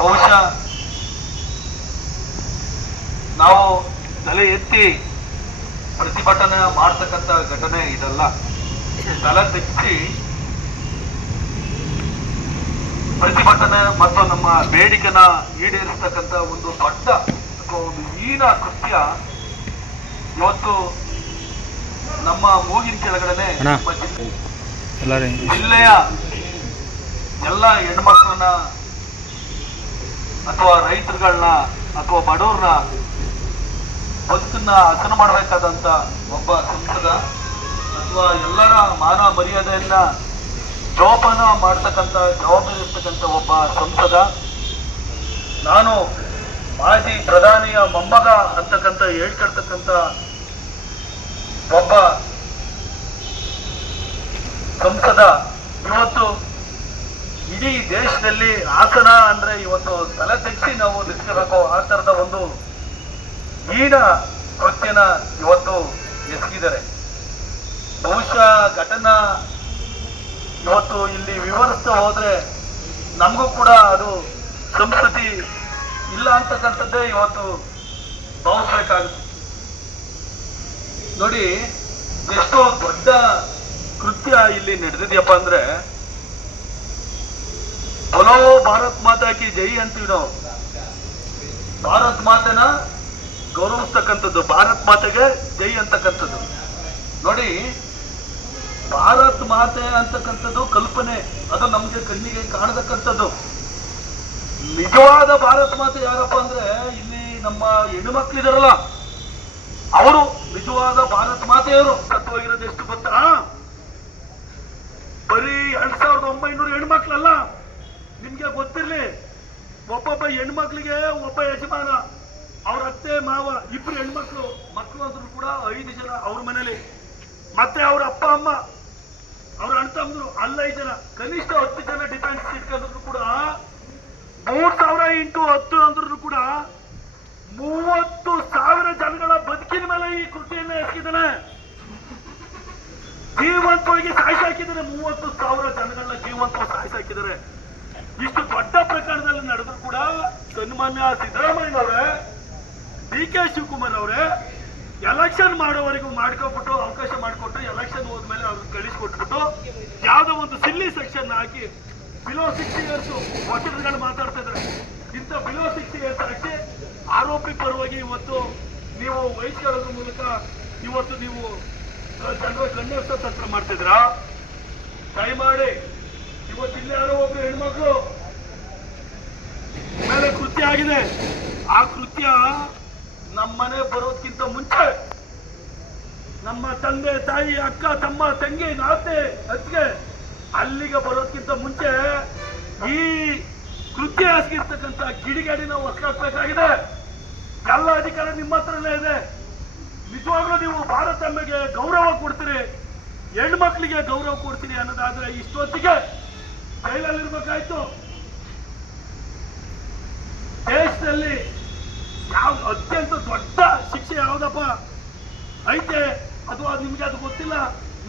ಬಹುಶಃ ನಾವು ತಲೆ ಎತ್ತಿ ಪ್ರತಿಭಟನೆ ಮಾಡ್ತಕ್ಕಂಥ ಘಟನೆ ಇದಲ್ಲ. ತಲೆ ತೆಚ್ಚಿ ಪ್ರತಿಭಟನೆ ಮತ್ತು ನಮ್ಮ ಬೇಡಿಕೆನ ಈಡೇರಿಸ್ತಕ್ಕಂಥ ಒಂದು ದೊಡ್ಡ ಅಥವಾ ಒಂದು ಹೀನ ಕೃತ್ಯ ಇವತ್ತು ನಮ್ಮ ಮೂಗಿನ ಕೆಳಗಡೆ ಜಿಲ್ಲೆಯ ಎಲ್ಲ ಹೆಣ್ಮಕ್ಳನ್ನ ಅಥವಾ ರೈತರುಗಳನ್ನ ಅಥವಾ ಬಡವ್ರನ್ನ ಬದುಕನ್ನ ಹಸನ ಮಾಡಬೇಕಾದಂತ ಒಬ್ಬ ಸಂಸದ ಅಥವಾ ಎಲ್ಲರ ಮಾನ ಮರ್ಯಾದೆಯನ್ನ ಜೋಪಾನ ಮಾಡ್ತಕ್ಕಂಥ ಜವಾಬ್ದಾರಿ ಇರ್ತಕ್ಕಂಥ ಒಬ್ಬ ಸಂಸದ. ನಾನು ಮಾಜಿ ಪ್ರಧಾನಿಯ ಮೊಮ್ಮಗ ಅಂತಕ್ಕಂಥ ಹೇಳ್ಕೊಳ್ತಕ್ಕಂಥ ಒಬ್ಬ ಸಂಸದ. ಇವತ್ತು ಇಡೀ ದೇಶದಲ್ಲಿ ಹಾಸನ ಅಂದ್ರೆ ಇವತ್ತು ತಲೆ ತೆಗ್ಸಿ ನಾವು ನಿಂತ್ಕೋಬೇಕು ಆ ತರದ ಒಂದು ಹೀನ ಕೃತ್ಯನ ಇವತ್ತು ಎಸಗಿದ್ದಾರೆ. ಬಹುಶಃ ಘಟನಾ ಇವತ್ತು ಇಲ್ಲಿ ವಿವರಿಸ್ತಾ ಹೋದ್ರೆ ನಮಗೂ ಕೂಡ ಅದು ಸಂಸ್ಕೃತಿ ಇಲ್ಲ ಅಂತಕ್ಕಂಥದ್ದೇ ಇವತ್ತು ಭಾವಿಸ್ಬೇಕಾಗುತ್ತೆ. ನೋಡಿ, ಎಷ್ಟೋ ದೊಡ್ಡ ಕೃತ್ಯ ಇಲ್ಲಿ ನಡೆದಿದೆಯಪ್ಪ ಅಂದ್ರೆ ಬಲೋ ಭಾರತ್ ಮಾತಾ ಕಿ ಜೈ ಅಂತೀವಿ ನಾವು ಭಾರತ್ ಮಾತೆನ ಗೌರವಿಸ್ತಕ್ಕಂಥದ್ದು, ಭಾರತ್ ಮಾತೆಗೆ ಜೈ ಅಂತಕ್ಕಂಥದ್ದು. ನೋಡಿ, ಭಾರತ್ ಮಾತೆ ಅಂತಕ್ಕಂಥದ್ದು ಕಲ್ಪನೆ, ಅದು ನಮ್ಗೆ ಕಣ್ಣಿಗೆ ಕಾಣತಕ್ಕಂಥದ್ದು. ನಿಜವಾದ ಭಾರತ್ ಮಾತೆ ಯಾರಪ್ಪ ಅಂದ್ರೆ, ಇಲ್ಲಿ ನಮ್ಮ ಹೆಣ್ಣುಮಕ್ಳಿದಾರಲ್ಲ ಅವರು ನಿಜವಾದ ಭಾರತ್ ಮಾತೆಯವರು. ಸತ್ತೋಗಿರೋದು ಎಷ್ಟು ಗೊತ್ತಾ? ಬರೀ ಎರಡ್ ಸಾವಿರದ ಒಂಬೈನೂರ ಹೆಣ್ಮಕ್ಳಲ್ಲ ನಿಮ್ಗೆ ಗೊತ್ತಿರ್ಲಿ, ಒಬ್ಬೊಬ್ಬ ಹೆಣ್ಮಕ್ಳಿಗೆ ಒಬ್ಬ ಯಜಮಾನ, ಅವ್ರ ಅತ್ತೆ, ಮಾವ, ಇಬ್ರು ಹೆಣ್ಮಕ್ಳು ಮಕ್ಕಳು ಅಂದ್ರು ಕೂಡ ಐದು ಜನ ಅವ್ರ ಮನೇಲಿ. ಮತ್ತೆ ಅವ್ರ ಅಪ್ಪ, ಅಮ್ಮ, ಅವ್ರ ಅಣ್ಣ ಅಲ್ಲ ಐದು ಜನ. ಕನಿಷ್ಠ ಹತ್ತು ಜನ ಡಿಫೆನ್ಸ್ ಇಟ್ಕೊಂಡ್ರು ಕೂಡ ಮೂರ್ ಸಾವಿರ ಇಂಟು ಹತ್ತು ಅಂದ್ರೂ ಕೂಡ ಮೂವತ್ತು ಸಾವಿರ ಜನಗಳ ಬದುಕಿನ ಮೇಲೆ ಈ ಕೃತಿಯನ್ನ ಎಸಗಿದ್ದಾನೆ. ಜೀವಂತವಾಗಿ ಸಾಯಿಸಾಕಿದ್ದಾರೆ ಮೂವತ್ತು ಸಾವಿರ ಜನಗಳನ್ನ ಜೀವಂತ ಸಾಯಿಸಾಕಿದ್ದಾರೆ ಇಷ್ಟು ದೊಡ್ಡ ಪ್ರಕರಣದಲ್ಲಿ ನಡೆದ್ರು ಕೂಡ ಸನ್ಮಾನ್ಯ ಸಿದ್ದರಾಮಯ್ಯನವರೇ ಡಿ ಕೆ ಶಿವಕುಮಾರ್ ಅವರೇ, ಎಲೆಕ್ಷನ್ ಮಾಡೋವರೆಗೂ ಮಾಡ್ಕೊಬಿಟ್ಟು ಅವಕಾಶ ಮಾಡಿಕೊಟ್ಟು ಎಲೆಕ್ಷನ್ ಹೋದ್ಮೇಲೆ ಅವ್ರಿಗೆ ಕಳಿಸ್ಕೊಟ್ಬಿಟ್ಟು ಯಾವುದೋ ಒಂದು ಸಿಲ್ಲಿ ಸೆಕ್ಷನ್ ಹಾಕಿ ಬಿಲೋ ಸಿಕ್ಸ್ ಇಯರ್ಸ್ ವಕೀಲರುಗಳು ಮಾತಾಡ್ತಾ ಇದ್ದಾರೆ. ಇಂಥ ಬಿಲೋ ಸಿಕ್ಸ್ ಇಯರ್ಸ್ ಹಾಕಿ ಆರೋಪಿ ಪರವಾಗಿ ಇವತ್ತು ನೀವು ವಹಿಸ್ಕೊಳ್ಳೋದ್ರ ಮೂಲಕ ಇವತ್ತು ನೀವು ಜನರ ಕಣ್ಣೆರ್ಸೋ ತಂತ್ರ ಮಾಡ್ತಿದ್ರ ದಯಮಾಡಿ ಇವತ್ತು ಇಲ್ಲಿ ಯಾರೋ ಒಬ್ರು ಹೆಣ್ಮಕ್ಳು ಮೇಲೆ ಕೃತ್ಯ ಆಗಿದೆ. ಆ ಕೃತ್ಯ ನಮ್ಮನೆ ಬರೋದ್ಕಿಂತ ಮುಂಚೆ ನಮ್ಮ ತಂದೆ, ತಾಯಿ, ಅಕ್ಕ, ತಮ್ಮ, ತಂಗಿ, ನಾತೆ, ಅತ್ತಿಗೆ ಅಲ್ಲಿಗೆ ಬರೋದ್ಕಿಂತ ಮುಂಚೆ ಈ ಕೃತ್ಯ ಆಗಿರ್ತಕ್ಕಂಥ ಗಿಡಿಗಾಡಿ ನಾವು ಹೊಸ್ಕಾಕ್ಬೇಕಾಗಿದೆ ಎಲ್ಲ ಅಧಿಕಾರ ನಿಮ್ಮ ಹತ್ರನೇ ಇದೆ. ನಿಜವಾಗ್ಲೂ ನೀವು ಭಾರತಮ್ಮೆಗೆ ಗೌರವ ಕೊಡ್ತೀರಿ. ಹೆಣ್ಮಕ್ಳಿಗೆ ಗೌರವ ಕೊಡ್ತೀರಿ ಅನ್ನೋದಾದ್ರೆ ಇಷ್ಟೊತ್ತಿಗೆ ಜೈಲಲ್ಲಿರ್ಬೇಕಾಯ್ತು. ದೇಶದಲ್ಲಿ ಯಾವ ಅತ್ಯಂತ ದೊಡ್ಡ ಶಿಕ್ಷೆ ಯಾವುದಪ್ಪ? ಐತೆ, ಅದು ಅದು ನಿಮ್ಗೆ ಅದು ಗೊತ್ತಿಲ್ಲ.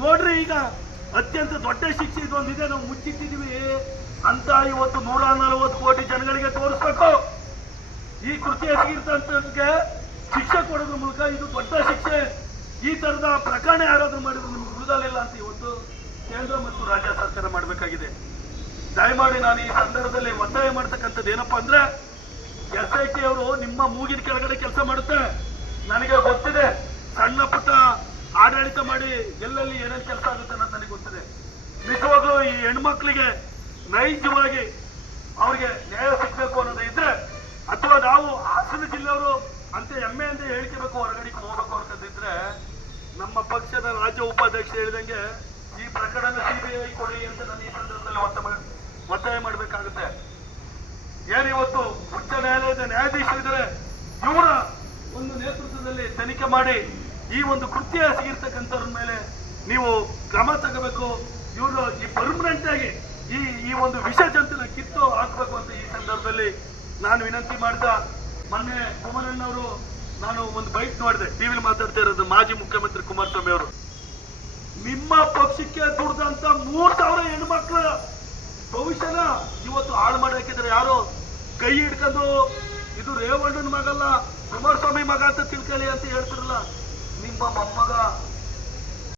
ನೋಡ್ರಿ ಈಗ, ಅತ್ಯಂತ ದೊಡ್ಡ ಶಿಕ್ಷೆ ಇದು ಒಂದಿದೆ ನಾವು ಮುಚ್ಚಿಟ್ಟಿದೀವಿ ಅಂತ ಇವತ್ತು ನೂರ ನಲವತ್ತು ಕೋಟಿ ಜನಗಳಿಗೆ ತೋರಿಸ್ಬೇಕು. ಈ ಕೃತಿ ಎಸಗಿರ್ತಂತಕ್ಕೆ ಶಿಕ್ಷೆ ಕೊಡೋದ್ರ ಮೂಲಕ ಇದು ದೊಡ್ಡ ಶಿಕ್ಷೆ. ಈ ತರದ ಪ್ರಕರಣ ಯಾರಾದ್ರೂ ಮಾಡಿದ್ರು ನಿಮ್ಗೆ ಉಳಿದಲಿಲ್ಲ ಅಂತ ಇವತ್ತು ಕೇಂದ್ರ ಮತ್ತು ರಾಜ್ಯ ಸರ್ಕಾರ ಮಾಡಬೇಕಾಗಿದೆ. ದಯಮಾಡಿ ನಾನು ಈ ಸಂದರ್ಭದಲ್ಲಿ ಒತ್ತಾಯ ಮಾಡ್ತಕ್ಕಂಥದ್ದು ಏನಪ್ಪಾ ಅಂದ್ರೆ ಎಸ್ ಐ ಟಿ ಅವರು ನಿಮ್ಮ ಮೂಗಿನ ಕೆಳಗಡೆ ಕೆಲಸ ಮಾಡುತ್ತೆ. ನನಗೆ ಗೊತ್ತಿದೆ. ಸಣ್ಣ ಪುಟ್ಟ ಆಡಳಿತ ಮಾಡಿ ಎಲ್ಲೆಲ್ಲಿ ಏನೇನು ಕೆಲಸ ಆಗುತ್ತೆ ಅನ್ನೋದು ನನಗೆ ಗೊತ್ತಿದೆ. ನಿಜವಾಗ್ಲೂ ಈ ಹೆಣ್ಮಕ್ಳಿಗೆ ನೈಜವಾಗಿ ಅವ್ರಿಗೆ ನ್ಯಾಯ ಸಿಗ್ಬೇಕು ಅನ್ನೋದು ಇದ್ರೆ ಅಥವಾ ನಾವು ಹಾಸನ ಜಿಲ್ಲೆಯವರು ಅಂತ ಹೆಮ್ಮೆ ಅಂತ ಹೇಳ್ಕೋಬೇಕು, ಹೊರಗಡೆ ಹೋಗ್ಬೇಕು ಅಂತಂದಿದ್ರೆ ನಮ್ಮ ಪಕ್ಷದ ರಾಜ್ಯ ಉಪಾಧ್ಯಕ್ಷ ಹೇಳಿದಂಗೆ ಈ ಪ್ರಕರಣ ಸಿಬಿಐ ಕೊಡಿ ಅಂತ ನಾನು ಈ ಸಂದರ್ಭದಲ್ಲಿ ಒತ್ತಾಯ ಒತ್ತಾಯ ಮಾಡಬೇಕಾಗುತ್ತೆ. ಏನಿವತ್ತು ಉಚ್ಚ ನ್ಯಾಯಾಲಯದ ನ್ಯಾಯಾಧೀಶರಿದ್ದಾರೆ ಇವರ ಒಂದು ನೇತೃತ್ವದಲ್ಲಿ ತನಿಖೆ ಮಾಡಿ ಈ ಒಂದು ಕೃತ್ಯ ಎಸಗಿರ್ತಕ್ಕಂಥವ್ರ ಮೇಲೆ ನೀವು ಕ್ರಮ ತಗೋಬೇಕು. ಇವರು ಈ ಪರ್ಮನೆಂಟ್ ಆಗಿ ಈ ಈ ಒಂದು ವಿಷ ಜಂತುನ ಕಿತ್ತು ಹಾಕಬೇಕು ಅಂತ ಈ ಸಂದರ್ಭದಲ್ಲಿ ನಾನು ವಿನಂತಿ ಮಾಡಿದ ಮೊನ್ನೆ ಕುಮಾರಣ್ಣವರು, ನಾನು ಒಂದು ಬೈಕ್ ನೋಡಿದೆ. ಟಿವಿಲಿ ಮಾತಾಡ್ತಾ ಇರೋದು ಮಾಜಿ ಮುಖ್ಯಮಂತ್ರಿ ಕುಮಾರಸ್ವಾಮಿ ಅವರು. ನಿಮ್ಮ ಪಕ್ಷಕ್ಕೆ ದುಡ್ದಂತ ಮೂರ್ ಸಾವಿರ ಹೆಣ್ಮಕ್ಳ ಭವಿಷ್ಯನ ಇವತ್ತು ಹಾಳು ಮಾಡಬೇಕಿದ್ರೆ ಯಾರು? ಕೈ ಹಿಡ್ಕೊಂಡು, ಇದು ರೇವಣ್ಣನ ಮಗಲ್ಲ, ಕುಮಾರಸ್ವಾಮಿ ಮಗ ಅಂತ ತಿಳ್ಕೊಳ್ಳಿ ಅಂತ ಹೇಳ್ತಿರಲ್ಲ. ನಿಮ್ಮ ಮೊಮ್ಮ